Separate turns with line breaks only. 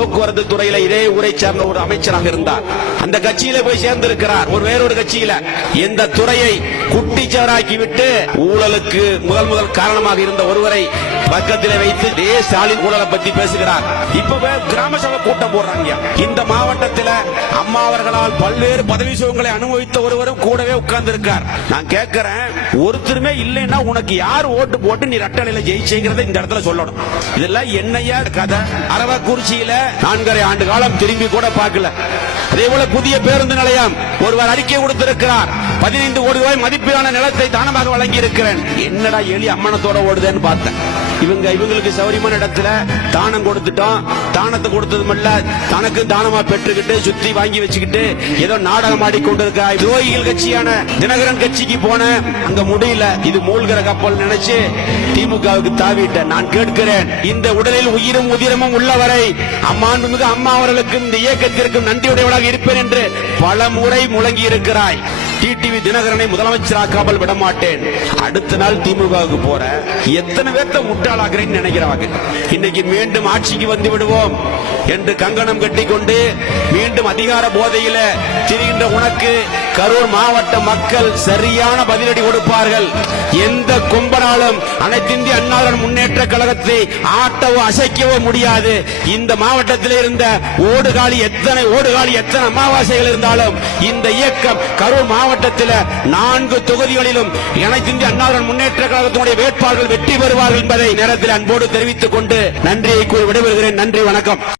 போக்குவரத்து துறையில இதே ஊரை சேர்ந்த ஒரு அமைச்சராக இருந்தார். அந்த கட்சியில போய் சேர்ந்திருக்கிறார். ஒரு வேறொரு கட்சியில. இந்த துறையை குட்டிச்சவராக்கிவிட்டு ஊழலுக்கு முதல் முதல் காரணமாக இருந்த ஒருவரை பக்கத்தில் வைத்து டே ஸ்டாலின் ஊழலை பத்தி பேசுகிறார். இப்பவே கிராம சபை கூட்டம் போடுறாங்க. இந்த மாவட்டத்தில் அம்மா அவர்களால் பல்வேறு பதவி சுகங்களை அனுபவித்த ஒருவரும் கூடவே உட்கார்ந்து இருக்கார் நான் கேட்கிறேன் ஒருத்தருமே இல்லைன்னா உனக்கு யார் ஓட்டு போட்டு நீ ரட்டலையில ஜெயிச்சேங்கிறத இந்த இடத்துல சொல்லணும். இதெல்லாம் என்னையா கதை? அரவக்குறிச்சியில நான்கரை ஆண்டு காலம் திரும்பி கூட பார்க்கல. அதே போல புதிய பேருந்து நிலையம் ஒருவர் அறிக்கை கொடுத்திருக்கிறார். பதினைந்து கோடி ரூபாய் மதிப்பிலான நிலத்தை தானமாக வழங்கி இருக்கிறேன் என்னடா எலி அம்மனத்தோட ஓடுதேன்னு பார்த்தேன். இவங்க இவங்களுக்கு சௌரியமான இடத்துல தானம் கொடுத்துட்டோம். தானத்தை கொடுத்ததும் இல்ல தனக்கு தானமா பெற்றுக்கிட்டு சுத்தி வாங்கி வச்சுக்கிட்டு ஏதோ நாடகம் ஆடிக்கொண்டிருக்கா துரோகிகள் கட்சியான தினகரன் கட்சிக்கு போன அங்க முடியல. இது மூழ்கிற கப்பல் நினைச்சு திமுகவுக்கு தாவிட்டேன். நான் கேட்கிறேன் இந்த உடலில் உயிரும் உதிரமும் உள்ளவரை அம்மாண்புமிகு அம்மா அவர்களுக்கும் இந்த இயக்கத்திற்கும் நன்றியுடையவளாக இருப்பேன் என்று பல முறை முழங்கி இருக்கிறாய் டிடிவி தினகரனை முதலமைச்சராக்காமல் விட மாட்டேன் அடுத்த நாள் திமுகவுக்கு போற. எத்தனை பேர்த்த முட்டாளாகிறேன்னு நினைக்கிறாங்க. இன்னைக்கு மீண்டும் ஆட்சிக்கு வந்து விடுவோம் என்று கங்கணம் கட்டிக்கொண்டு மீண்டும் அதிகார போதையில திரிகின்ற உனக்கு கரூர் மாவட்ட மக்கள் சரியான பதிலடி கொடுப்பார்கள். எந்த கும்பனாலும் அனைத்திந்திய அண்ணாவின் முன்னேற்ற கழகத்தை ஆட்டவோ அசைக்கவோ முடியாது. இந்த மாவட்டத்தில் இருந்த ஓடுகாலி எத்தனை ஓடுகாலி எத்தனை அமாவாசைகள் இருந்தாலும் இந்த இயக்கம் கரூர் மாவட்டத்தில் நான்கு தொகுதிகளிலும் அனைத்திந்திய அண்ணாவின் முன்னேற்ற கழகத்தினுடைய வேட்பாளர்கள் வெற்றி பெறுவார்கள் என்பதை நேரத்தில் அன்போடு தெரிவித்துக் கொண்டு நன்றியை கூறி விடைபெறுகிறேன். நன்றி வணக்கம்.